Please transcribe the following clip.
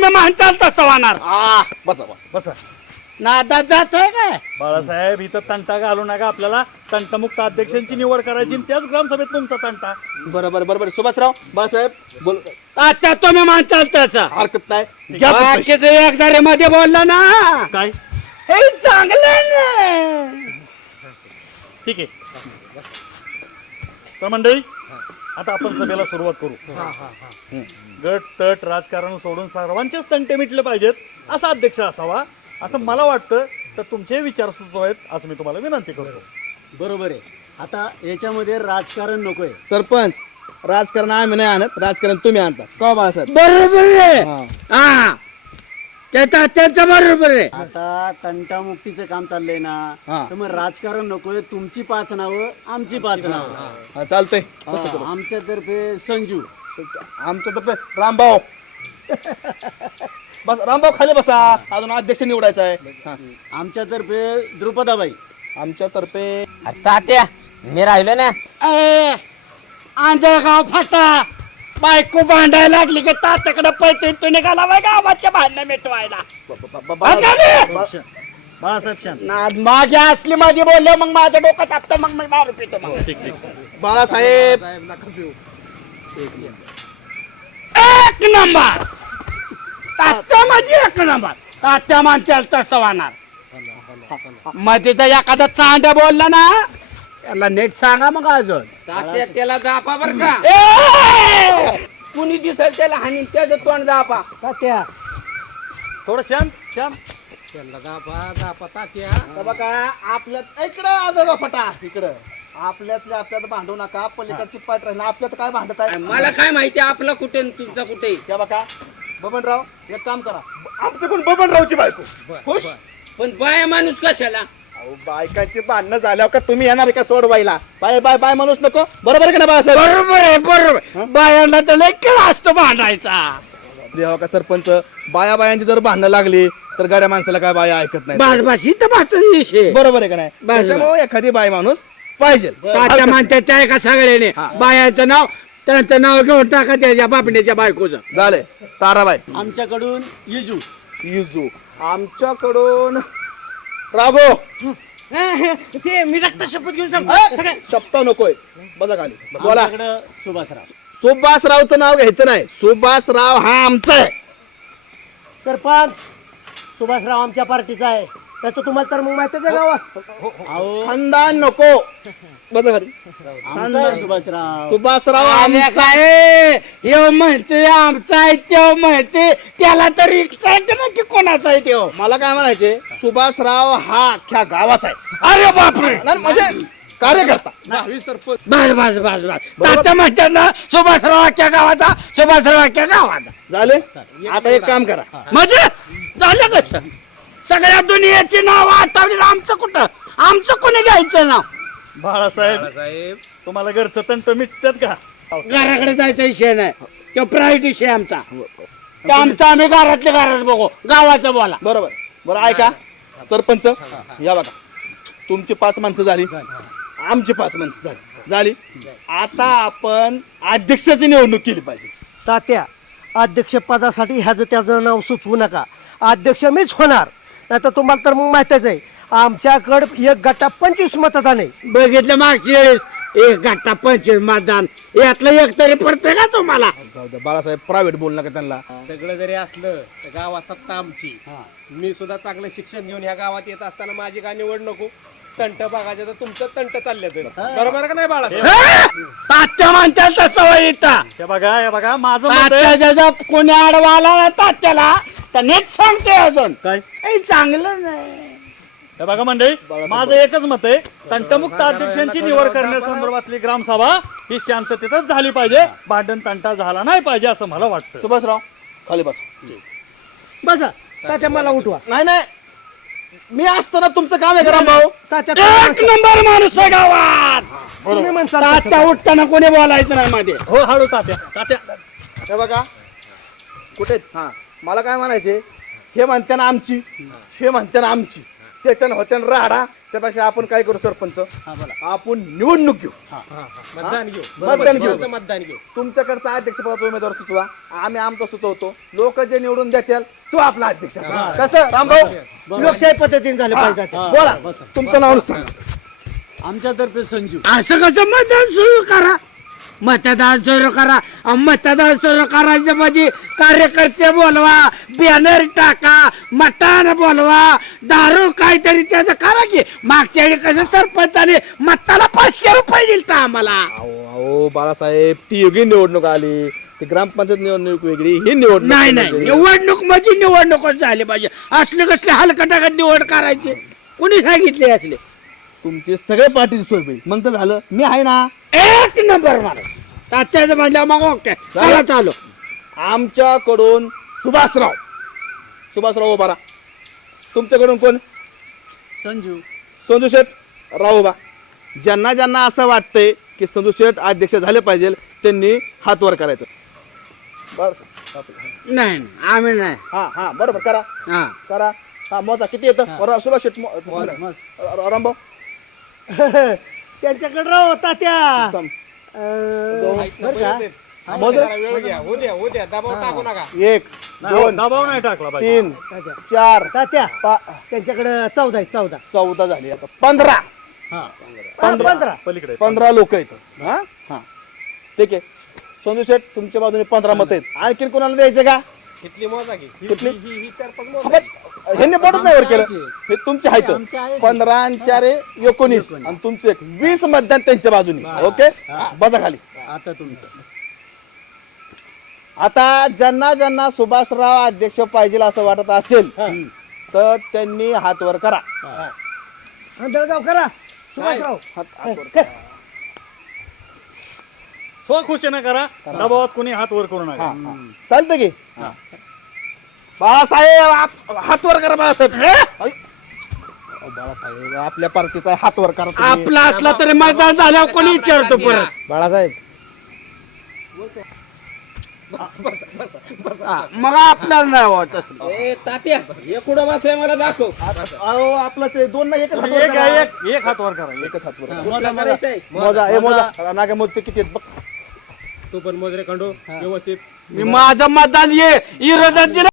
तुम्ही म्हणताल तसं होणार. बसा बसा बसा. नादात जातोय काय? बाळासाहेब इथं तंटा घालू नका. आपल्याला तंटमुक्त अध्यक्षांची निवड करायची आणि त्याच ग्रामसभेत तुमचा तंटा. बरोबर बरोबर. सुभाषराव बाळासाहेब बोल. आता तुम्ही म्हणताल तसं. हरकत नाही. घ्या तुम्ही पैसे. बाकीचं एक जरी मध्ये बोललं ना काय हे चांगलं नाही. ठीक आहे. तर मंडळी आता आपण सभेला सुरुवात करू. गट तट राजकारण सोडून सर्वांचेच तंटे मिटले पाहिजेत असा अध्यक्ष असावा असं मला वाटतं. तर तुमचे विचार सुचवायत असं मी तुम्हाला विनंती करतो. बरोबर आहे. आता याच्यामध्ये राजकारण नकोय. सरपंच राजकारण आम्ही नाही आणत, राजकारण तुम्ही आणता का बाळासाहेब? बरोबर आहे. हा. हा त्याचं बरोबर आहे. आता तंटामुक्तीचं काम चाललंय ना, हा. तर मग राजकारण नकोय. तुमची 5 नावं, आमची 5 नावं. हा, चालतंय. आमच्यातर्फे संजू, आमचं तर रामभाऊ. बस रामभाऊ खाली बसा, अजून अध्यक्ष निवडायचा आहे. हा. आमच्यातर्फे द्रुपदाबाई, आमच्यातर्फे तात्या मी राहिलो ना. आंधळगाव फाटा बायको भांडायला लागली की तात्याकडे पैसे तू निघाला बाय गावाच्या भांडणं मिटवायला. बाळासाहेब शांत. माझ्या असली माझी बोललो मग माझ्या डोकं टाकतं मग दारू पितो मग. ठीक ठीक. बाळासाहेब एक नंबर तात्या माझी एक नंबर. तात्या म्हणतील तसं होणार. मध्ये जर एखादा चांड बोलला ना त्याला नीट सांगा मग अजून. तात्या त्याला दापा बर का. ए! कुणी दिसेल त्याला हानी त्याचं तोंड दापा. तात्या थोडं शांत शांत. त्याला दापा तात्या. हे बघा आपल्यात इकडं आजोबा फटा इकडं आपल्यातल्या आपल्यात भांडू नका. पलीकडची पाठ राहिली आपल्यात काय भांडत आहे? मला काय माहिती आपला कुठे आणि तुमचा कुठे. हे बघा बबनराव एक काम करा, आमच्याकडून बबनरावची बायको खुश. पण बाया माणूस कशाला. अहो बायकाची भांडणं झाल्यावर का तुम्ही येणार आहे का सोडवायला? बाय बाय बाय माणूस नको. बरोबर आहे का ना बाळासाहेब? बरोबर आहे बरोबर. बायांना तर लय खेळ असतो भांडायचा. देवा का सरपंच, बाया बायांची जर भांडणं लागली तर गाड्या माणसाला काय बाया ऐकत नाही. बाजबाशी तर महत्वाचा विषय. बरोबर आहे का नाही? बस. त्याच्यामुळे एखादी बाय माणूस पाहिजे. तात्या म्हणतात त्या एका सगळ्याने बायांचं नाव त्यांचं नाव घेऊन टाका त्याच्या बापण्याच्या बायकोचं. झाले. ताराबाई आमच्याकडून युजू, युजू आमच्याकडून राघो. ते मी रक्त शपथ घेऊन शब्द नकोय. बसा खाली बोला. आमच्याकडं सुभाषराव. सुभाषरावचं नाव घ्यायचं नाही. सुभाषराव हा आमचा आहे. सरपंच सुभाषराव आमच्या पार्टीचा आहे. त्याचं तुम्हाला तर मग माहितीच आहे गावात. खानदान नको. बसा खाली. आमचा आहे सुभाषराव. सुभाषराव आमचा काय हे म्हणतोय आमचा आहे तेव्हा म्हणते त्याला तर एक्साइट ना की कोणाचा आहे तेव्हा. मला काय म्हणायचे, सुभाषराव हा अख्ख्या गावाचा आहे. अरे बापरे. नाही, म्हणजे कार्यकर्ता. बस बस बस बस. तात्या म्हणतात ना सुभाषराव अख्ख्या गावाचा, सुभाषराव अख्ख्या गावाचा. झाले. आता एक काम करा, म्हणजे झालं कसं सगळ्या दुनियाची नाव आठवली आमचं कुठं, आमचं कोणी घ्यायचं नाव. बाळासाहेब तुम्हाला घरचं तंट मिटतात का. घराकडे जायचा विषय नाही तो प्रायव्हेट विषय आमचा. तो आमचा आम्ही घरातल्या घरात बघू गावाचं बोला. बरोबर. बरं ऐका सरपंच, या बघा तुमची 5 माणसं झाली, आमची 5 माणसं झाली. आता आपण अध्यक्षाची निवडणूक केली पाहिजे. तात्या अध्यक्षपदासाठी ह्याचं त्याचं नाव सुचवू नका. अध्यक्ष मीच होणार. नाही तर तुम्हाला तर मग माहितीच आहे आमच्याकडं 1 गटा 25 मतदान आहे. बघितलं मागची वेळेस 1 गटा 25 मतदान यातलं एक तरी पडतंय का तुम्हाला. जाऊ द्या बाळासाहेब, प्रायव्हेट बोलू नका त्यांना. सगळं जरी असलं तर गावात सत्ता आमची. मी सुद्धा चांगलं शिक्षण घेऊन ह्या गावात येत असताना माझी का निवड नको. तंट बघायचं तर तुमचं तंट चालले बरोबर का नाही बाळासाहेब. तात्या म्हणतात तसं वैता. हे बघा माझं मत आहे. तात्याच्या जर कोणी आडवा आला ना तात्याला तर नीट सांगते अजून काय काही चांगलं नाही. हे बघा मंडळी, माझं एकच मत आहे, तंटमुक्त अध्यक्षांची निवड करण्यासंदर्भातली ग्रामसभा ही शांततेतच झाली पाहिजे. भांडण तंटा झाला नाही पाहिजे असं मला वाटतं. सुभाषराव खाली बसा. बसा तात्या मला उठवा. नाही नाही, मी असताना तुमचं काम आहे का भाऊ? तात्या एक नंबर माणूस आहे गावात. तुम्ही म्हणसाल तसं. तात्या उठताना कोणी बोलायचं नाही मध्ये. हो हळू तात्या. तात्या हे बघा कुठे हा मला काय म्हणायचे, हे म्हणते ना आमची, हे म्हणते ना आमची, त्याच्यानं होत्या राडा त्यापेक्षा आपण काय करू सरपंच, आपण निवडणूक घेऊ, मतदान घेऊ मतदान घेऊ. बरोबर, मतदान घेऊ. तुमच्याकडचा अध्यक्षपदाचा उमेदवार सुचवा, आम्ही आमचा सुचवतो, लोक जे निवडून देतील तो आपला अध्यक्ष असेल. कसं रामभाऊ? लोकशाही पद्धतीने झाले पाहिजे बोला तुमचं नाव सांगा. आमच्यातर्फे संजू. असं कसं मतदान सुरू करा, मतदान सुरू करा. मतदान सुरू करायचं म्हणजे कार्यकर्ते बोलवा, बॅनर टाका, मटान बोलवा, दारू काहीतरी त्याचं करा की. मागच्या वेळी कसं सरपंचाने मताला 500 रुपये दिलता आम्हाला. अहो बाळासाहेब, ती वेगळी निवडणूक आली, ती ग्रामपंचायत निवडणूक वेगळी, ही निवडणूक नाही नाही, वेगळी. निवडणूक म्हणजे निवडणूकच झाली पाहिजे. असले कसले हलकटाकट निवड करायचे, कुणी सांगितले असले? तुमची सगळ्या पार्टीची सोय होईल, मग तर झालं. मी आहे ना. एक नंबर मला तात्याचं म्हणलं मग ओके चला चालू. आमच्याकडून सुभाषराव उभारा. तुमच्याकडून कोण? संजू शेठ राव बा. ज्यांना ज्यांना असं वाटतंय की संजू शेठ अध्यक्ष झाले पाहिजे त्यांनी हात वर करायचं. नाही नाही, आम्ही नाही. हा बरोबर करा हा करा. हा मोजा किती येतं सुभाष शेठ रामभाऊ. त्यांच्याकडे राव होता त्या थांब. बरं का मोजा. जरा वेळ घ्या, होऊ द्या, दबाव टाकू नका. 1 2 दबाव नाही टाकला पाहिजे. 3 4 तात्या त्यांच्याकडे 14 आहे 14. 14 झाली, आता 15 15 पलीकडे 15 लोक आहेत. हा हा ठीक आहे. संजू शेठ तुमच्या बाजूने 15 मत आहेत. आणखीन कोणाला द्यायचे का? इथली मोजा घे. कितली? ही 4-5 हा, मोजा. पण ह्यांनी बोटच नाही वर केलं. हे तुमचे आहेत. 15 आणि 4 19 आणि तुमचे 20 मतदान त्यांच्या बाजूने. ओके बसा खाली. आता तुमचं. आता ज्यांना ज्यांना सुभाषराव अध्यक्ष पाहिजे असं वाटत असेल तर त्यांनी हात वर करा. दळगाव करा सुभाषराव. स्वखुशीने करा, दबावात कोणी हात वर करू नका. चालतं की? बाळासाहेब हात वर करा. बाळासाहेब बाळासाहेब आपल्या पार्टीचा हात वर करा तुम्ही. आपला असला तरी मतदान झाल्यावर कोणी विचारतो परत. बाळासाहेब हा, मग आपल्याला नाही होत असलं. ए तात्या हे कुठं बसलाय मला दाखव. अहो आपलाच आहे. दोन ना एकच हात वर एक करा. आहे, एक हात वर करा. एकच हात वर करा. कुठला करायचंय? मोजा नागा मोजते किती आहेत बघ. तू पण मोजरे खंडू व्यवस्थित. मी माझं मतदान ये विरोधात दिलं